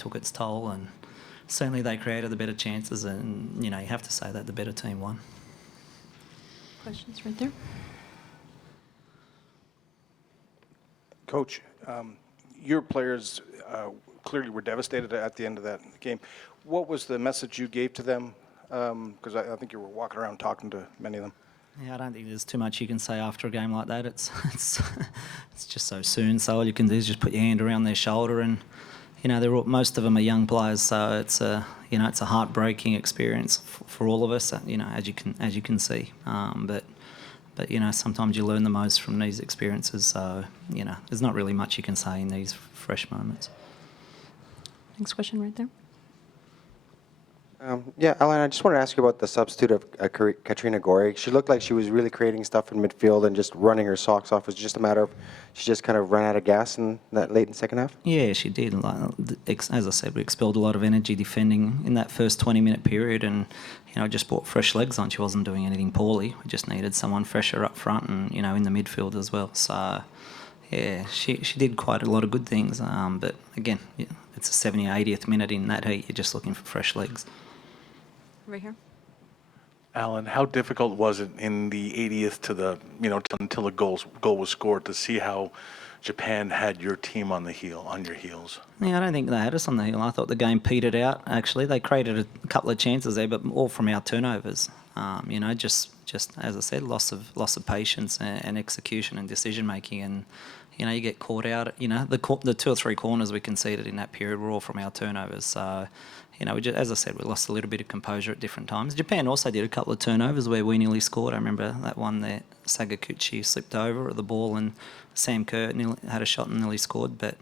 took its toll, and certainly they created the better chances, and, you have to say that the better team won. Questions right there. Coach, your players clearly were devastated at the end of that game. What was the message you gave to them? Because I think you were walking around talking to many of them. Yeah, I don't think there's too much you can say after a game like that. It's just so soon. So all you can do is just put your hand around their shoulder, and most of them are young players. So it's a heartbreaking experience for all of us. As you can see. But sometimes you learn the most from these experiences. So there's not really much you can say in these fresh moments. Next question right there. Yeah, Alan, I just wanted to ask you about the substitute of Katrina Gorey. She looked like she was really creating stuff in midfield and just running her socks off. Was it just a matter of she just kind of ran out of gas in that late in the second half? Yeah, she did. As I said, we expelled a lot of energy defending in that first 20-minute period, and just brought fresh legs on. She wasn't doing anything poorly. We just needed someone fresher up front and in the midfield as well. So yeah, she did quite a lot of good things. But again, it's a 70th, 80th minute in that heat. You're just looking for fresh legs. Right here. Alan, how difficult was it in the 80th to the until the goal was scored to see how Japan had your team on your heels? Yeah, I don't think they had us on the heel. I thought the game petered out. Actually, they created a couple of chances there, but all from our turnovers. Just as I said, loss of patience and execution and decision making, and you get caught out. The 2 or 3 corners we conceded in that period were all from our turnovers. So. As I said, we lost a little bit of composure at different times. Japan also did a couple of turnovers where we nearly scored. I remember that one there, Sagakuchi slipped over at the ball and Sam Kerr had a shot and nearly scored. But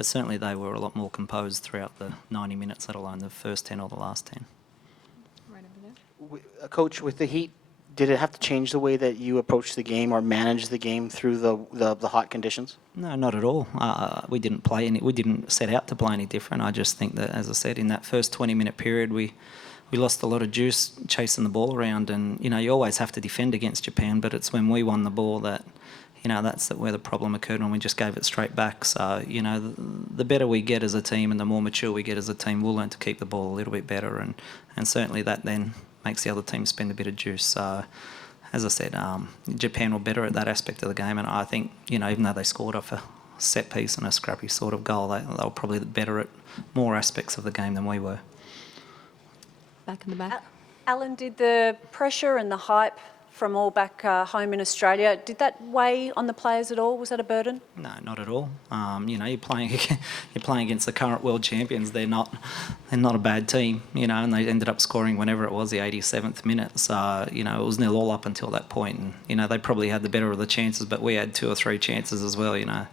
certainly they were a lot more composed throughout the 90 minutes, let alone the first 10 or the last 10. Right over there. Coach, with the heat, did it have to change the way that you approach the game or manage the game through the hot conditions? No, not at all. We didn't set out to play any different. I just think that, as I said, in that first 20-minute period, we lost a lot of juice chasing the ball around, and you always have to defend against Japan, but it's when we won the ball that that's where the problem occurred, when we just gave it straight back. So the better we get as a team and the more mature we get as a team, we'll learn to keep the ball a little bit better, and certainly that then makes the other team spend a bit of juice. So, as I said, Japan were better at that aspect of the game, and I think, even though they scored off a set piece and a scrappy sort of goal, they were probably better at more aspects of the game than we were. Back in the back. Alan, did the pressure and the hype from all back home in Australia, did that weigh on the players at all? Was that a burden? No, not at all. You're playing against the current world champions. They're not a bad team, and they ended up scoring whenever it was, the 87th minute. So, it was 0-0 up until that point. And, they probably had the better of the chances, but we had 2 or 3 chances as well, a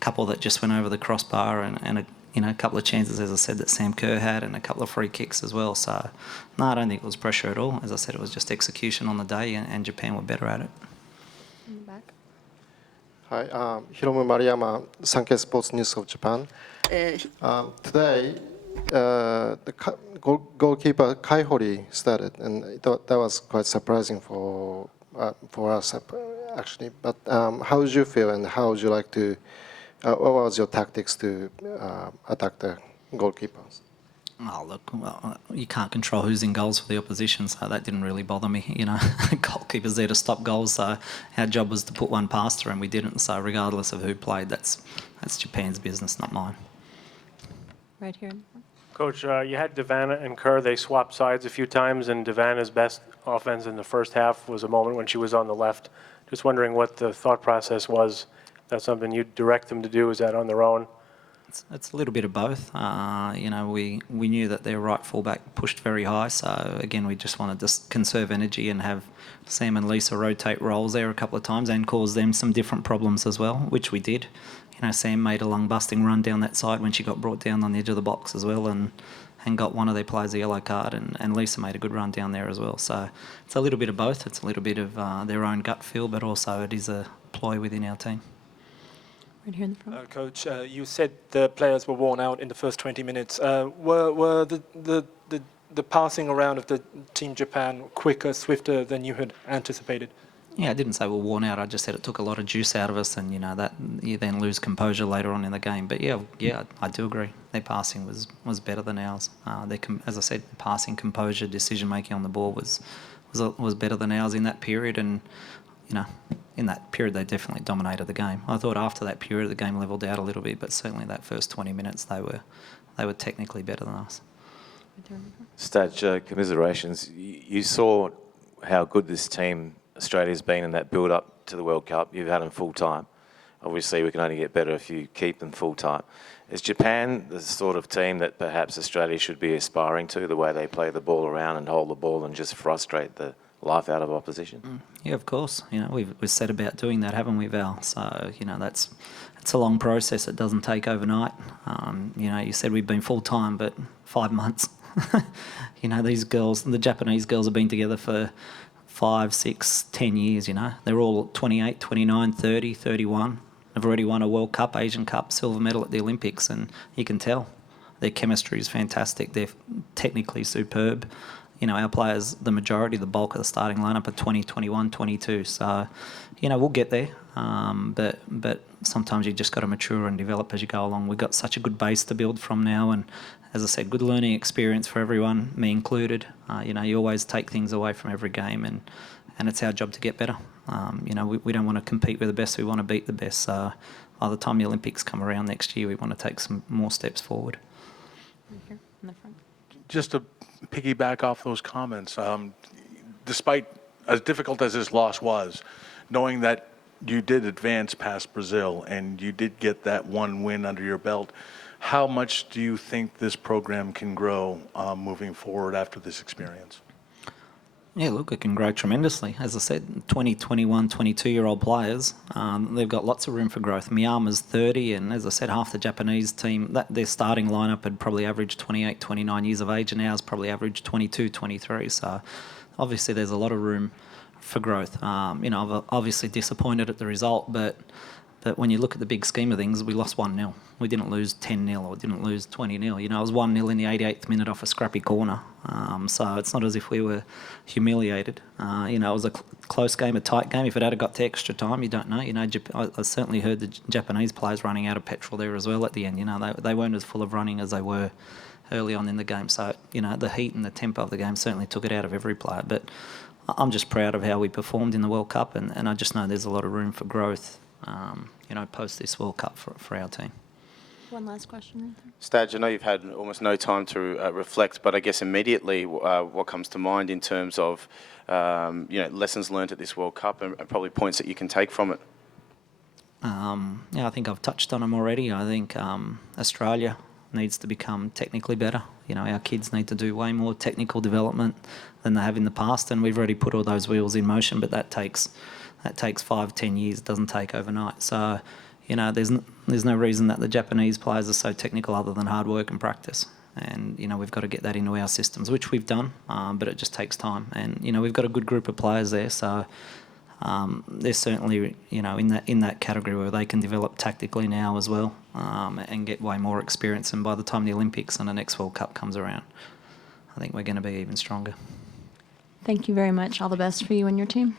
couple that just went over the crossbar and a couple of chances, as I said, that Sam Kerr had, and a couple of free kicks as well. So, no, I don't think it was pressure at all. As I said, it was just execution on the day, and Japan were better at it. In the back. Hi, Hiromu Mariyama, Sankei Sports News of Japan. Today, the goalkeeper Kai Hori started, and I thought that was quite surprising for us, actually. But how did you feel, and how would you like to? What was your tactics to attack the goalkeepers? Oh, look, well, you can't control who's in goals for the opposition, so that didn't really bother me. Goalkeeper's there to stop goals, so our job was to put one past her, and we didn't. So regardless of who played, that's Japan's business, not mine. Right here. Coach, you had Devana and Kerr. They swapped sides a few times, and Devana's best offense in the first half was a moment when she was on the left. Just wondering what the thought process was. That's something you'd direct them to do? Is that on their own? It's a little bit of both. We knew that their right fullback pushed very high, so again we just wanted to conserve energy and have Sam and Lisa rotate roles there a couple of times and cause them some different problems as well, which we did. Sam made a lung busting run down that side when she got brought down on the edge of the box as well, and got one of their players a yellow card, and Lisa made a good run down there as well. So it's a little bit of both. It's a little bit of their own gut feel, but also it is a ploy within our team. Right here in the front. Coach, you said the players were worn out in the first 20 minutes. Were the passing around of the Team Japan quicker, swifter than you had anticipated? Yeah, I didn't say we're worn out. I just said it took a lot of juice out of us, and that you then lose composure later on in the game. But yeah, I do agree. Their passing was better than ours. As I said, passing, composure, decision making on the ball was better than ours in that period, and in that period they definitely dominated the game. I thought after that period the game levelled out a little bit, but certainly that first 20 minutes they were technically better than us. Stadge, commiserations. You saw how good this team Australia's been in that build-up to the World Cup. You've had them full-time. Obviously, we can only get better if you keep them full-time. Is Japan the sort of team that perhaps Australia should be aspiring to, the way they play the ball around and hold the ball and just frustrate the life out of opposition? Yeah, of course. We've set about doing that, haven't we, Val? So, it's a long process. It doesn't take overnight. You said we've been full-time, but 5 months. These girls, the Japanese girls have been together for 5, 6, 10 years, They're all 28, 29, 30, 31. They've already won a World Cup, Asian Cup, silver medal at the Olympics, and you can tell their chemistry is fantastic. They're technically superb. Our players, the majority, the bulk of the starting lineup are 20, 21, 22. So, we'll get there. But sometimes you just got to mature and develop as you go along. We've got such a good base to build from now, and as I said, good learning experience for everyone, me included. You always take things away from every game, and it's our job to get better. We don't want to compete with the best, we want to beat the best. So by the time the Olympics come around next year, we want to take some more steps forward. Right here in the front. Just to piggyback off those comments, despite as difficult as this loss was, knowing that you did advance past Brazil and you did get that one win under your belt, how much do you think this program can grow moving forward after this experience? Yeah, look, it can grow tremendously. As I said, 20, 21, 22-year-old players, they've got lots of room for growth. Miyama's 30, and as I said, half the Japanese team, their starting lineup had probably averaged 28, 29 years of age, and ours probably averaged 22, 23. So obviously there's a lot of room for growth. I'm obviously disappointed at the result, but when you look at the big scheme of things, we lost 1-0. We didn't lose 10-0 or didn't lose 20-0. It was 1-0 in the 88th minute off a scrappy corner. So it's not as if we were humiliated. It was a close game, a tight game. If it had got to extra time, you don't know. I certainly heard the Japanese players running out of petrol there as well at the end. They weren't as full of running as they were early on in the game. So, the heat and the tempo of the game certainly took it out of every player. But I'm just proud of how we performed in the World Cup, and I just know there's a lot of room for growth post this World Cup for our team. One last question right there. Stadge, I know you've had almost no time to reflect, but I guess immediately what comes to mind in terms of lessons learned at this World Cup and probably points that you can take from it? I think I've touched on them already. I think Australia needs to become technically better. Our kids need to do way more technical development than they have in the past, and we've already put all those wheels in motion, but that takes 5, 10 years. It doesn't take overnight. So, there's no reason that the Japanese players are so technical other than hard work and practice. And, we've got to get that into our systems, which we've done, but it just takes time. And, we've got a good group of players there, so they're certainly, in that category where they can develop tactically now as well, and get way more experience. And by the time the Olympics and the next World Cup comes around, I think we're going to be even stronger. Thank you very much. All the best for you and your team.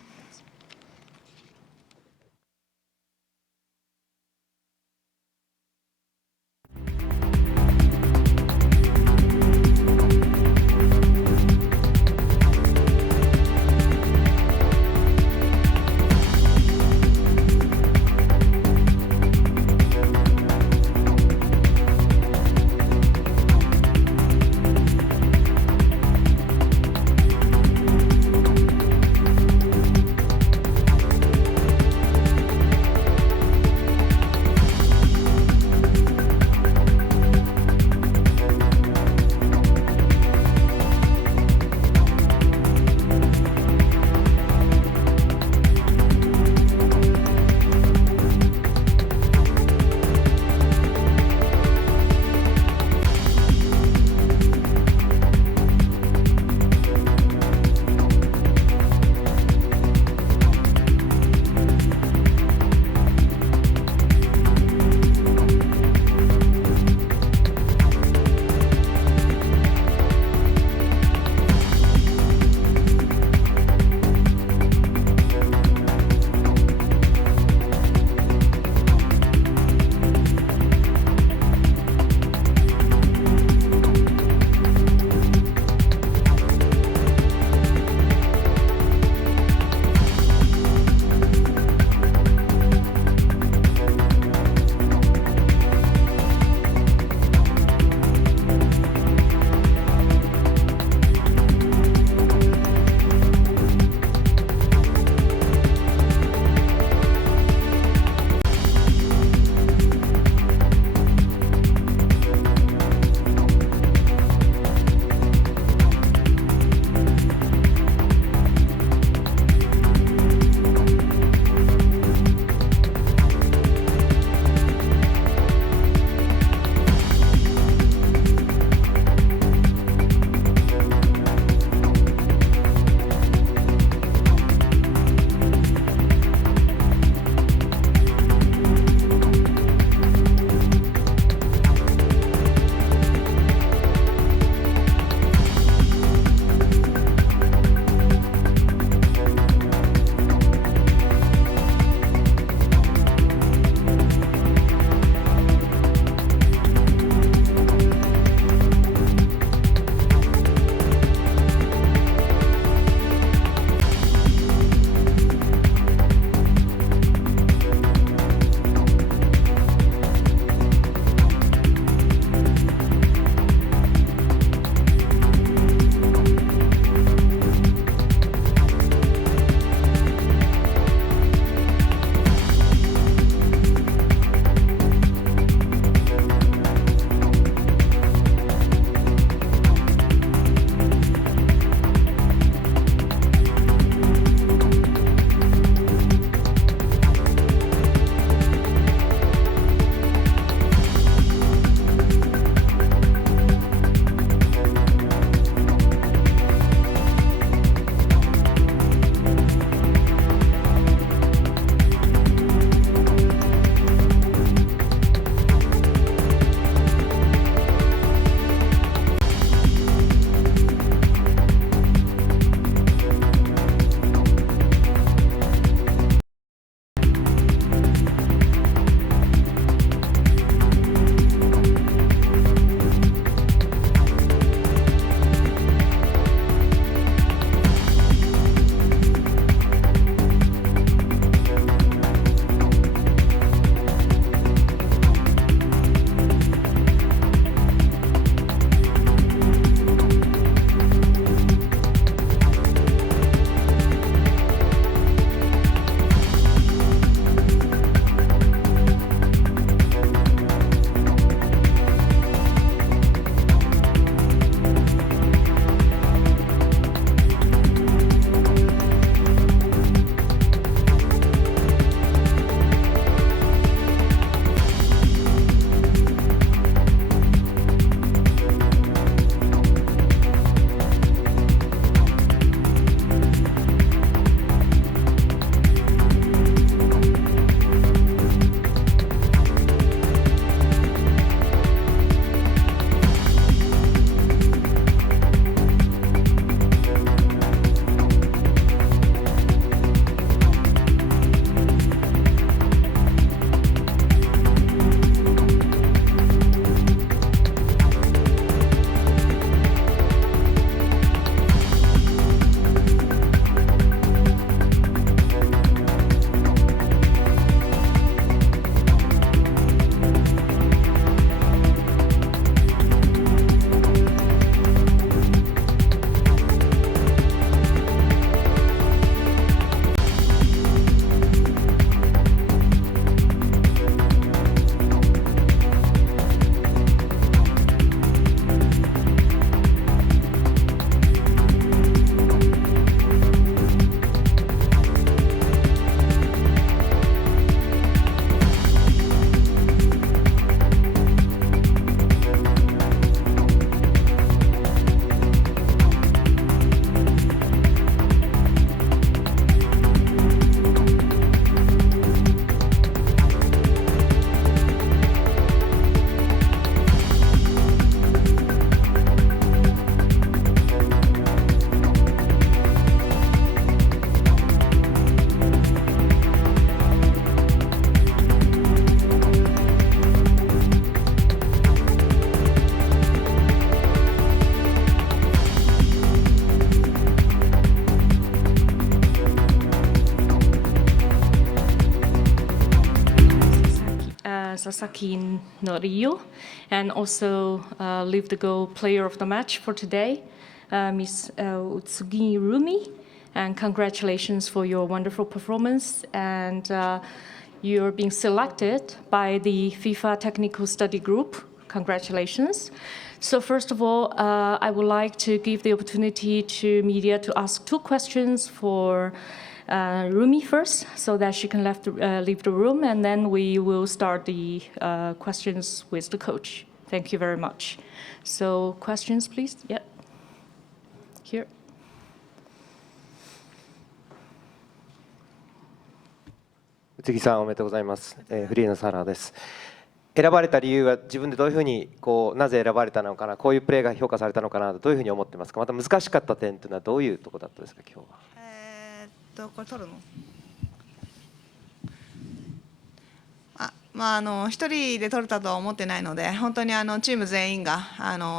Sasaki Norio, and also leave the goal player of the match for today, Ms. Utsugi Rumi. And congratulations for your wonderful performance. And you're being selected by the FIFA Technical Study Group. Congratulations. So first of all, I would like to give the opportunity to media to ask 2 questions for Rumi first, so that she can leave the room, and then we will start the questions with the coach. Thank you very much. So questions, please. Yeah. Here. 宇津木さんおめでとうございます。フリーのサラです。選ばれた理由は自分でどういうふうになぜ選ばれたのかな、こういうプレーが評価されたのかなとどういうふうに思ってますか。また難しかった点というのはどういうところだったですか今日は。これ取るの？一人で取れたとは思ってないので、本当にチーム全員が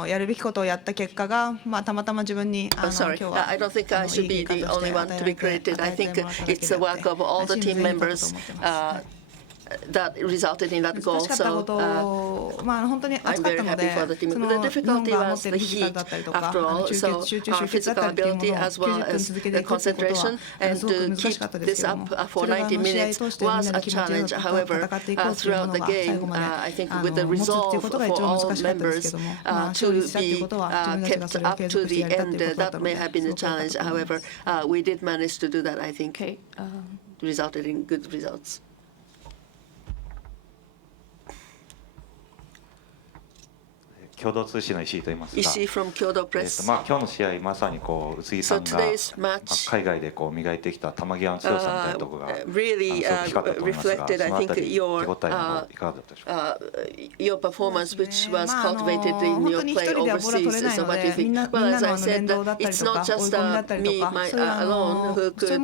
やるべきことをやった結果が、たまたま自分に今日は I don't think I should be the only one to be credited. I think it's the work of all the team members that resulted in that goal. So I'm very happy for the team. The difficulty was the heat after all. So our physical ability as well as the concentration and to keep this up for 90 minutes was a challenge. However, throughout the game, I think with the resolve for all members to be kept up to the end, that may have been a challenge. However, we did manage to do that, I think. Resulted in good results. 共同通信の石井と言いますが、石井 from Kyodo Press. 今日の試合まさに宇津木さんが海外で磨いてきた球際の強さみたいなところがreally reflected, I think, your performance, which was cultivated in your play overseas. So what do you think? Well, as I said, it's not just me alone who could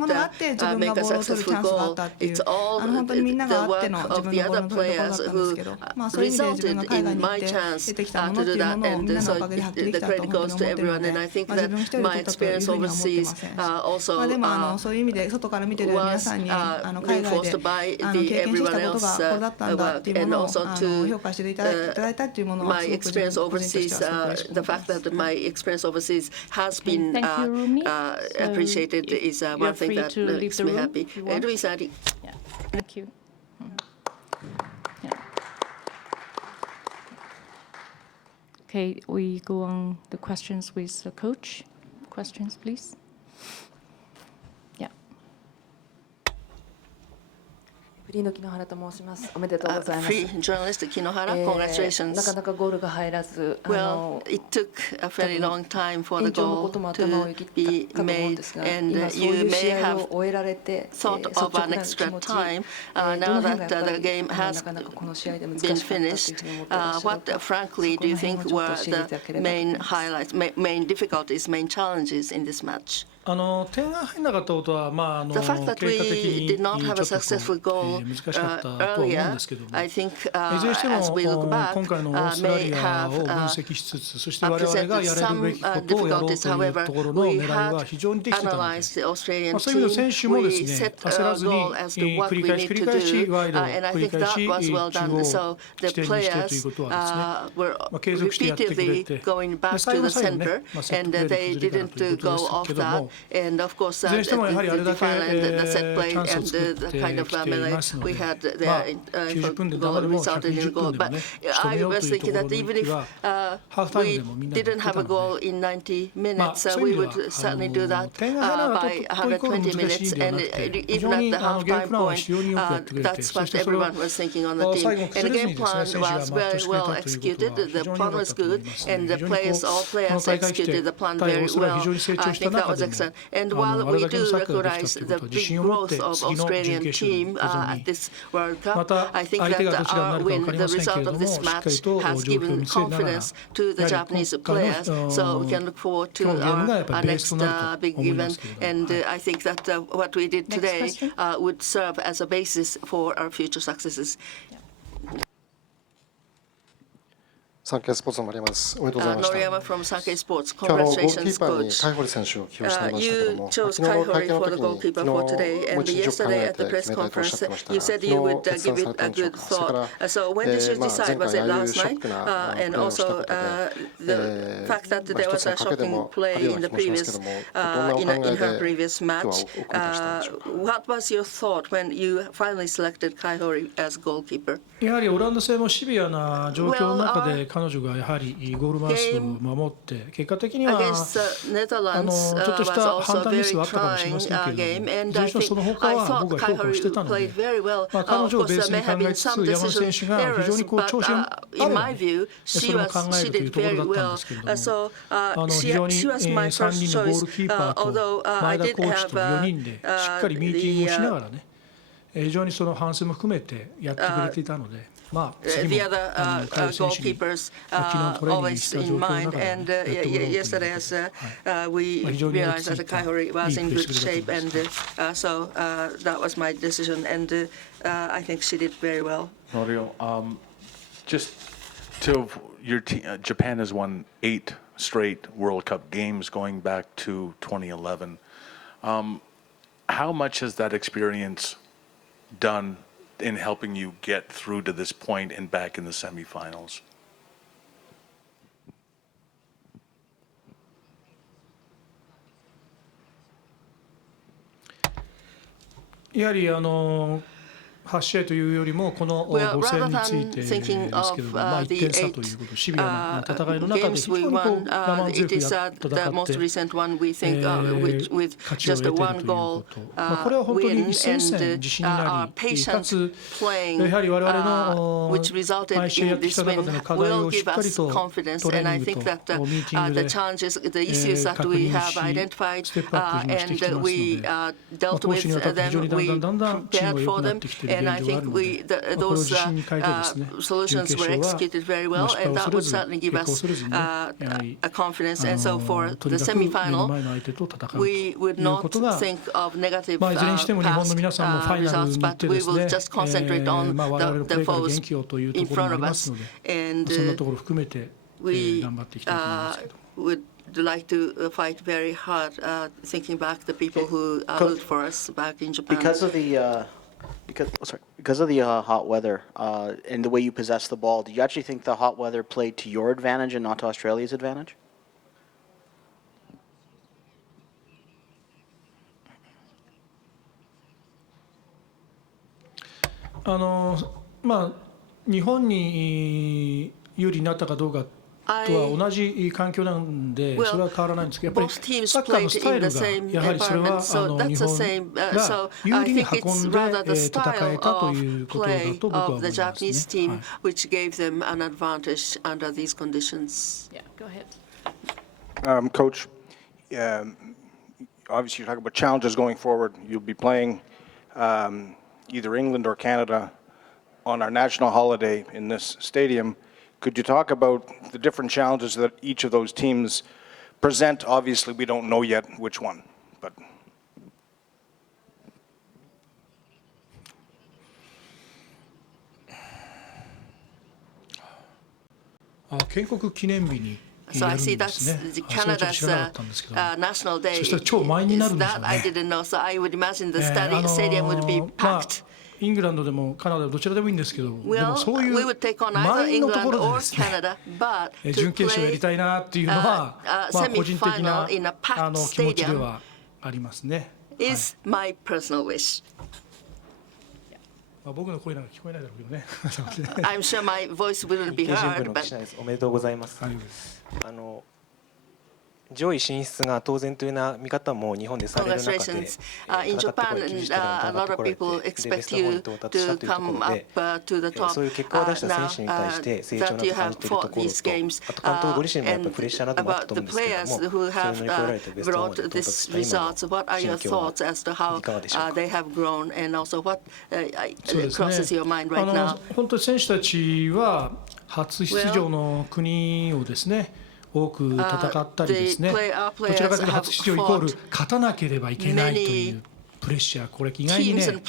make a successful goal. It's all the work of the other players who resulted in my chance to do that, and so the credit goes to everyone. And I think that my experience overseas also was reinforced by everyone else work, and also to my experience overseas, the fact that my experience overseas has been appreciated is one thing that makes me happy. Thank you. Okay, we go on the questions with the coach. Questions, please. Yeah. フリーの木野原と申します。おめでとうございます。 Free journalist Kinohara, congratulations. なかなかゴールが入らず、Well, it took a very long time for the goal to be made, and you may have thought of an extra time now that the game has been finished. What, frankly, do you think were the main highlights, main difficulties, main challenges in this match? The fact that we did not have a successful goal earlier, I think, as we look back, may have presented some difficulties. However, we had analyzed the Australian team. We set a goal as to what we need to do, and I think that was well done. So the players were repeatedly going back to the center, and they didn't go off that. And of course, the set play and the kind of melee we had there resulted in a goal. But I was thinking that even if we didn't have a goal in 90 minutes, we would certainly do that by 120 minutes. And even at the half-time point, that's what everyone was thinking on the team. And the game plan was very well executed. The plan was good, and the players, all players executed the plan very well. I think that was excellent. And while we do recognize the big growth of Australian team at this World Cup, I think that our win, the result of this match, has given confidence to the Japanese players. So we can look forward to our next big event. And I think that what we did today would serve as a basis for our future successes. サンケイスポーツの丸山です。おめでとうございました。Noriyama from Sankei Sports. 今日ゴール Congratulations, キーパーに coach. 海堀選手を起用していましたけど You も、 chose 昨日の Kai 会見 Hori の for 時 the に goalkeeper 昨日 for も today, う and 一度考 yesterday え at て the 決 press めたいとおっしゃ conference, ってましたが、 you 昨 said 日 you would 決断 give さ it れた a んでしょう good か。それか thought. ら So when did you 前 decide? 回 Was あ it あいう last ショッ night? クな And プレーをした also ことで、 the fact that 一 there つ was の a 賭けで shocking もある play よう in な the 気もしますけ previous ども、どんなお考 in え her で previous 今日は match. 送り出したんでしょうか。 What was your thought when you finally selected Kai Hori as goalkeeper? やはりオランダ戦もシビアな状況の中で彼女がやはりゴールマウスを守って結果的にはちょっとした判断ミスはあったかもしれませんけれども、いずれにしてもその他は僕は評価をしてたので、彼女をベースに考えつつ山根選手が非常に調子があればね、それも考えるというところだったんですけれども、非常に3人のゴールキーパーと前田コーチと4人でしっかりミーティングをしながらね、非常にその反省も含めてやってくれていたので、まあ次も彼選手に昨日トレーニングした状況の中でやってもらおうということで、非常に落ち着いたいいプレーしてくれたと思います。So that was my decision, and I think she did very well. Norio, just to your team, Japan has won 8 straight World Cup games going back to 2011. How much has that experience done in helping you get through to this point and back in the semifinals? やはり8試合というよりもこの5戦についてですけれども、1点差ということ、シビアな戦いの中で非常に我慢強く戦って勝ちを得ているということ、これは本当に一戦戦自信になり、かつやはり我々の毎試合やってきた中での課題をしっかりとトレーニングとミーティングで確認し、ステップアップしてきてますので、攻守にわたって非常にだんだんチームが良くなってきている And I think those solutions were executed very well, and that would certainly give us a confidence. And so for the semi-final, we would not think of negative past results, but we will just concentrate on the foes in front of us. And we would like to fight very hard, thinking back the people who rooted for us back in Japan. Because of the hot weather and the way you possess the ball, do you actually think the hot weather played to your advantage and not to Australia's advantage? まあ日本に有利になったかどうかとは同じ環境なんで、それは変わらないんですけど、やっぱりサッカーのスタイルがやはりそれは日本が有利に運んで戦えたということだと僕は思いますね。Which gave them an advantage under these conditions. Yeah, go ahead. Coach, obviously you're talking about challenges going forward. You'll be playing either England or Canada on our national holiday in this stadium. Could you talk about the different challenges that each of those teams present? Obviously, we don't know yet which one, but. 建国記念日に So I see that's Canada's national day. That I didn't know. So I would imagine the stadium would be packed. イングランドでもカナダでもどちらでもいいんですけど、でもそういう we would take on either 満員のところで England で or すね、 Canada, but 準決勝やりたいなっていうのは、まあ個人的な semi-final in a packed 気持ちで stadium はありますね。is my personal wish. まあ僕の声なんか聞こえないだろうけどね。I'm sure my voice wouldn't be 日経新聞 heard, の but 記者です。おめでとうございます。上位進出が当然というような見方も日本でされる中で、 congratulations. In Japan, a lot of people expect you to come up to the top そういう結果を出した選手に対して成長など感じているところと、あと監督ご自身もやっぱりプレッシャーなどもあったと思うんですけれども、それを乗り越えられてベスト4に到達した今の心境はいかがでしょうか。 they have grown, and also what crosses your mind right now. 本当に選手たちは初出場の国をですね、多く戦ったりですね、どちらかというと初出場イコール勝たなければいけないというプレッシャー、これ意外にね、選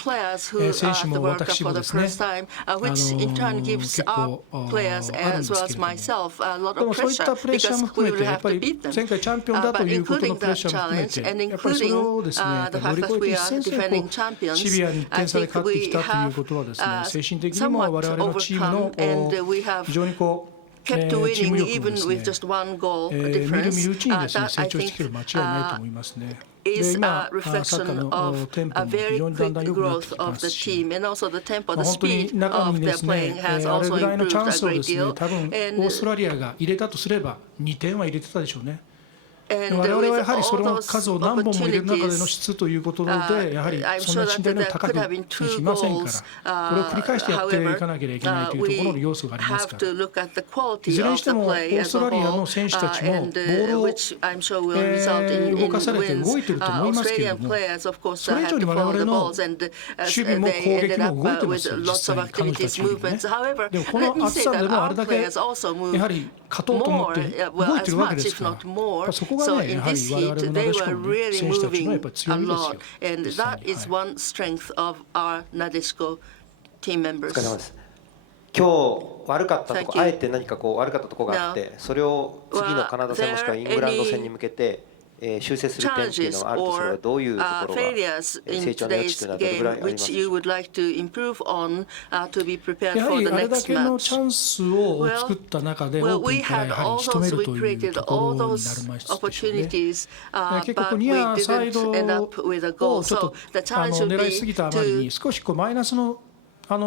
手も私もですね、結構あるんですけれども、でもそういったプレッシャーも含めて、やっぱり前回チャンピオンだということのプレッシャーも含めて、やっぱりそれをですね、乗り越えて一戦戦シビアに1点差で勝ってきたということはですね、精神的にも我々のチームの非常にチーム力もですね、みるみるうちにですね、成長してきている間違いないと思いますね。で、今、サッカーのテンポも非常にだんだん良くなってきてますし、本当に中にですね、あれぐらいのチャンスをですね、多分オーストラリアが入れたとすれば、2点は入れてたでしょうね。我々はやはりその数を何本も入れる中での質ということで、やはりそんな身体能力高い選手いませんから、これを繰り返してやっていかなければいけないというところの要素がありますから、いずれにしてもオーストラリアの選手たちもボールを動かされて動いていると思いますけれども、それ以上に我々の守備も攻撃も動いてますよ、実際に彼女たちよりもね。でもこの暑さでもあれだけやはり勝とうと思って動いてるわけですから、そこがね、やはり我々のなでしこの選手たちのやっぱり強みですよ。今日悪かったとこ、あえて何か悪かったところがあって、それを次のカナダ戦もしくはイングランド戦に向けて修正する点っていうのがあるとすれば、どういうところが成長の余地というのはどれぐらいありますでしょうか。やはりあれだけのチャンスを作った中で、オープンからやはり仕留めるというところになりましたでしょうね。結局ニアサイドをちょっと狙いすぎたあまりに、少しマイナスの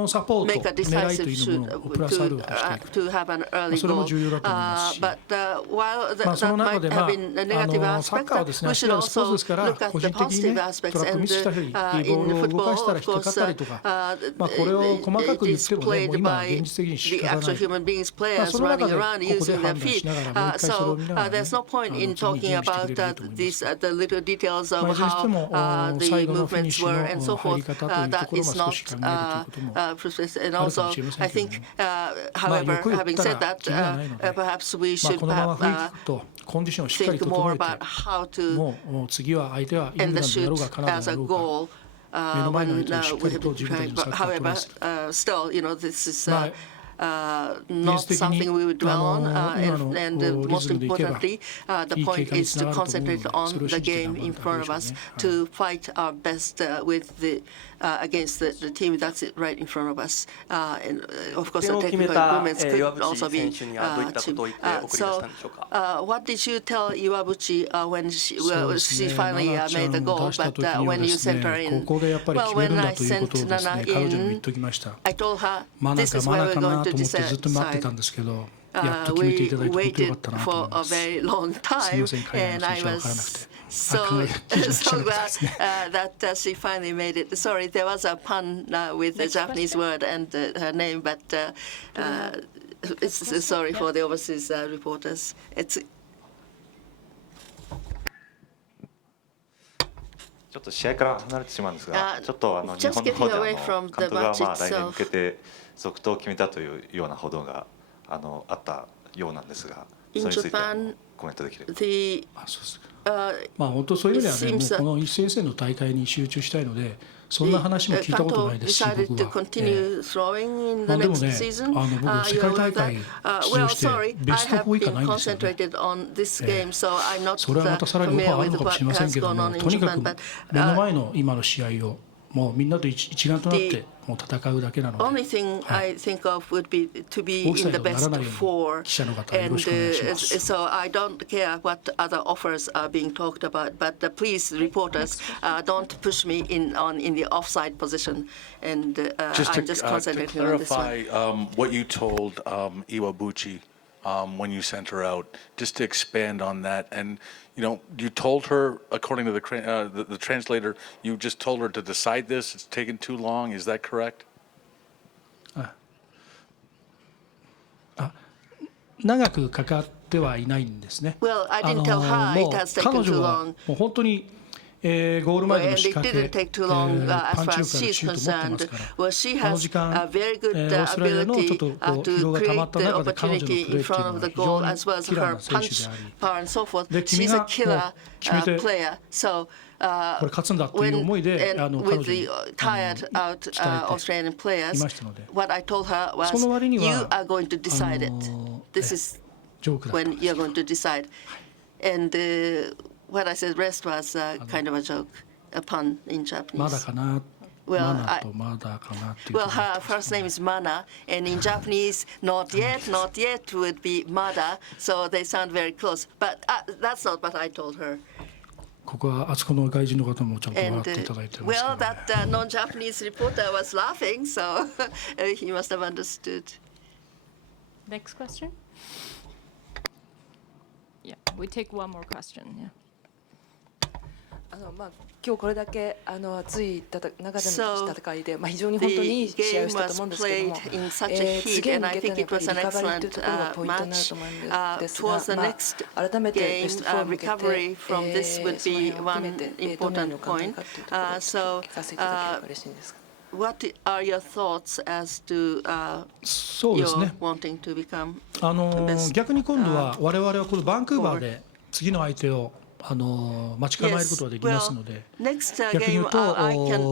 サポート、狙いというのもプラスアルファしていく、それも重要だと思いますし、その中でサッカーはですね、足があるスポーツですから、個人的にね、トラップミスしたり、ボールを動かしたら引っかかったりとか、これを細かく言ってもね、もう今は現実的に仕方ない。その中でここで判断しながら、もう一回それを見ながらね、準備してくれると思います。いずれにしても、最後のフィニッシュの入り方というところも少し考えるということも。And also, I think, however, having said that, perhaps we should think more about how to end the shoot as a goal when we have been preparing. But however, still, this is not something we would dwell on, and most importantly, the point is to concentrate on the game in front of us, to fight our best against the team that's right in front of us. And of course, the technical improvements could also be achieved. So, what did you tell Iwabuchi when she finally made the goal? But when you sent her in, well, when I sent Nana in, I told her this is where we're going to decide. We waited for a very long time, and I was so glad that she finally made it. Sorry, there was a pun with the Japanese word and her name, but sorry for the overseas reporters. It's ちょっと試合から離れてしまうんですが、ちょっと日本の方で監督が来年に向けて続投を決めたというような報道があったようなんですが、それについてコメントできれば。本当そういう意味ではね、もうこの一戦一戦の大会に集中したいので、そんな話も聞いたことないですし、僕は。でもね、僕世界大会出場してベスト4以下ないんですよね。それはまたさらにオファーあるのかもしれませんけども、とにかく目の前の今の試合をもうみんなと一丸となってもう戦うだけなので。Only thing I think of would be to be in the best four, and so I don't care what other offers are being talked about, but please, reporters, don't push me in the offside position, and I'm just concentrating on this one. To clarify what you told Iwabuchi when you sent her out, just to expand on that, and you told her, according to the translator, you just told her to decide this. It's taken too long. Is that correct? 長くかかってはいないんですね。Well, I didn't tell her it has taken too long. もう本当にゴール前での and 仕 it 掛け、 didn't take too long パ as ンチ far as 力ある she's シュート持ってま concerned. すから、 Well, she あの has 時間、 a very good オーストラリアのちょっ ability とこう疲 to 労が溜まった create the 中で彼女のプレ opportunity ー in っていう front の of は the 非 goal 常に as well as キラー her な選手で punch あり、 power and so forth. で君 She's が a もう killer 決めて player. So これ勝つんだっていう思いで and 彼 with 女に the tired out 伝え Australian てい players, ましたので、 what I told her そ was, の割に you は are going to decide it. え This is ジョークだったん when です you're going to decide. And what I said rest was kind of a joke, a pun in まだ Japanese. かな、 Well, マナとまだかなっていう Well, ところだ her ったんです first name is Mana, and in Japanese, not yet would be Mada, so they sound very close. But that's not what I told her. ここはあそこの外人の方もちゃんと笑 And っていただいてますか well, ら、ね、 that non-Japanese reporter was laughing, so he must have understood. Next question. Yeah, we take one more question. Yeah. 今日これだけ熱い長での So 戦いで、非常に本当にいい the 試合を game したと was 思うんですけども、 played in such a 次 heat, に and 向 I けて think のやっ it ぱ was り an リカバリーという excellent ところがポイントになる match. と思うんですが、 Towards the next 改めてベスト4 game, に向けて、 recovery from this would その辺 be を含め one て、どのようにお important 考え point. かというところを So 聞かせていただければ嬉しいんですが。what are your thoughts as to そうです your ね、 wanting to become 逆に今度は我々はこのバンクーバーで次の相手を待ち構えることができますので、 next 逆に言 game うと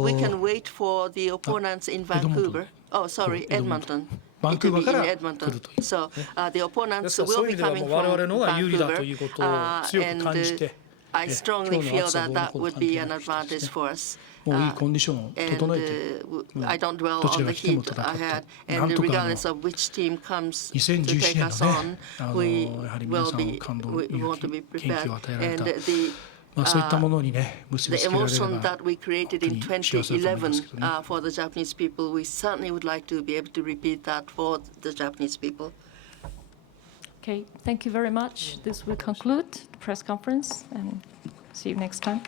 we can wait for the opponents in Vancouver. Oh, sorry, Edmonton. バンクーバー It か will ら be 来 Edmonton. るという。 So the で opponents すからそう will いう意 be 味では coming もう我々 from の方が有利だと Vancouver. いうことを強く感じて、 I 今 strongly 日の feel 暑さ that どうの that こうの would 関 be 係 an なくてです advantage ね、 for us. もういいコンディションを And 整えて、 I don't dwell どち on ら the が来ても heat 戦って、 ahead. な And んとかregardless of which team comes to 2017 take 年 us の on, ね、we やはり皆 will さんを be 感動、 we 勇 want to be 気、元気 prepared. を与えられ And た、 the そういったものにね、結び the つけられれ emotion ば that we created in 本当に幸せだと思いますけどね。 2011 for the Japanese people, we certainly would like to be able to repeat that for the Japanese people. Okay, thank you very much. This will conclude the press conference and see you next time.